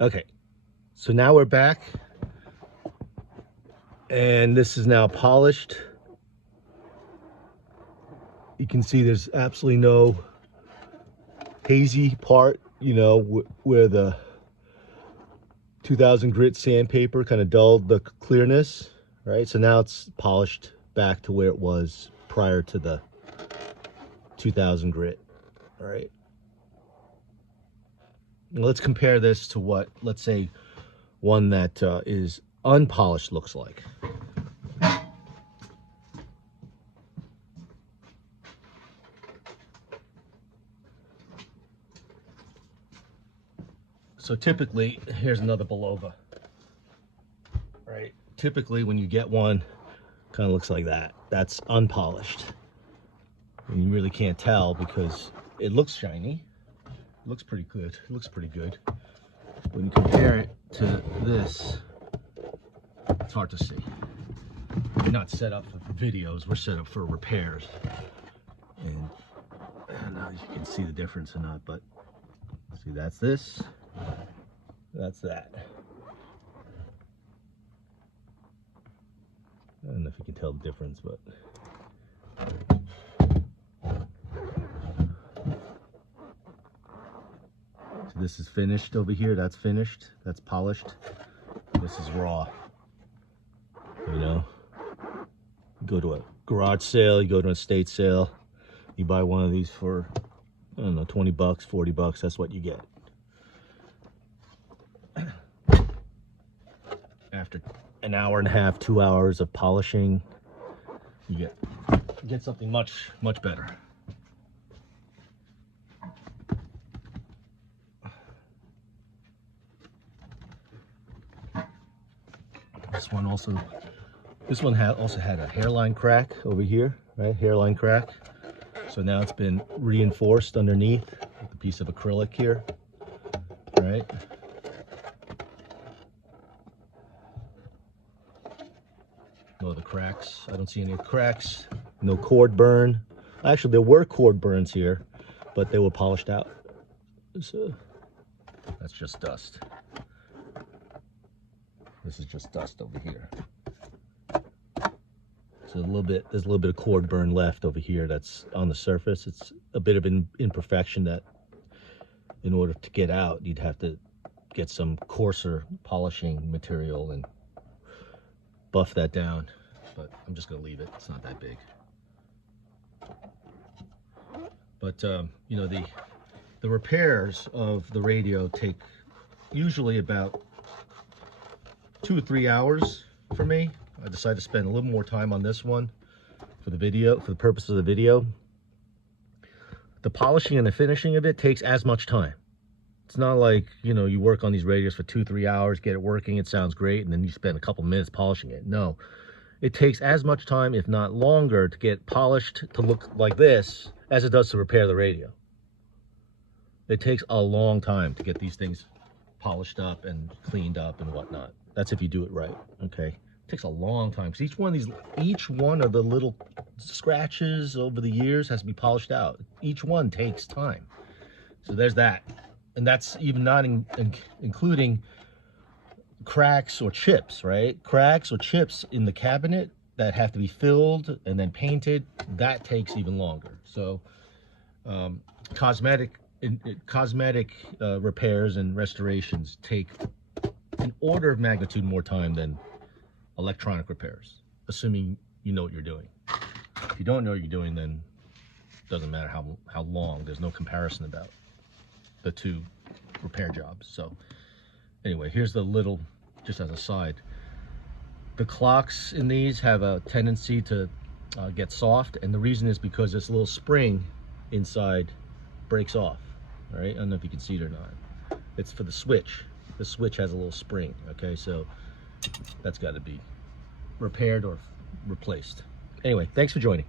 Okay, so now we're back, and this is now polished. You can see there's absolutely no hazy part, you know, where the 2000 grit sandpaper kind of dulled the clearness, right? So now it's polished back to where it was prior to the 2000 grit, all right? Let's compare this to what, let's say, one that is unpolished looks like. So typically, here's another Bulova, right? Typically, when you get one, kind of looks like that. That's unpolished. And you really can't tell because it looks shiny. It looks pretty good. It looks pretty good. When you compare it to this, it's hard to see. We're not set up for videos. We're set up for repairs. And I don't know if you can see the difference or not, but see, that's this. That's that. I don't know if you can tell the difference, but so this is finished over here. That's finished. That's polished. This is raw. You know, you go to a garage sale, you go to an estate sale, you buy one of these for, I don't know, 20 bucks, 40 bucks. That's what you get. After an hour and a half, 2 hours of polishing, you get something much better. This one also had a hairline crack over here, right? Hairline crack. So now it's been reinforced underneath with a piece of acrylic here, right? No other cracks. I don't see any cracks. No cord burn. Actually, there were cord burns here, but they were polished out. So that's just dust. This is just dust over here. So there's a little bit of cord burn left over here that's on the surface. It's a bit of an imperfection that in order to get out, you'd have to get some coarser polishing material and buff that down, but I'm just gonna leave it. It's not that big. But you know, the repairs of the radio take usually about 2 or 3 hours for me. I decided to spend a little more time on this one for the video, for the purpose of the video. The polishing and the finishing of it takes as much time. It's not like, you know, you work on these radios for 2 or 3 hours, get it working, it sounds great, and then you spend a couple minutes polishing it. No, it takes as much time, if not longer, to get polished to look like this as it does to repair the radio. It takes a long time to get these things polished up and cleaned up and whatnot. That's if you do it right, okay? It takes a long time because each one of the little scratches over the years has to be polished out. Each one takes time. So there's that. And that's even not including cracks or chips, right? Cracks or chips in the cabinet that have to be filled and then painted, that takes even longer. So cosmetic repairs and restorations take an order of magnitude more time than electronic repairs, assuming you know what you're doing. If you don't know what you're doing, then it doesn't matter how long. There's no comparison about the two repair jobs. So anyway, here's the little, just as a side, the clocks in these have a tendency to get soft, and the reason is because this little spring inside breaks off. All right, I don't know if you can see it or not. It's for the switch. The switch has a little spring, okay? So that's got to be repaired or replaced. Anyway, thanks for joining.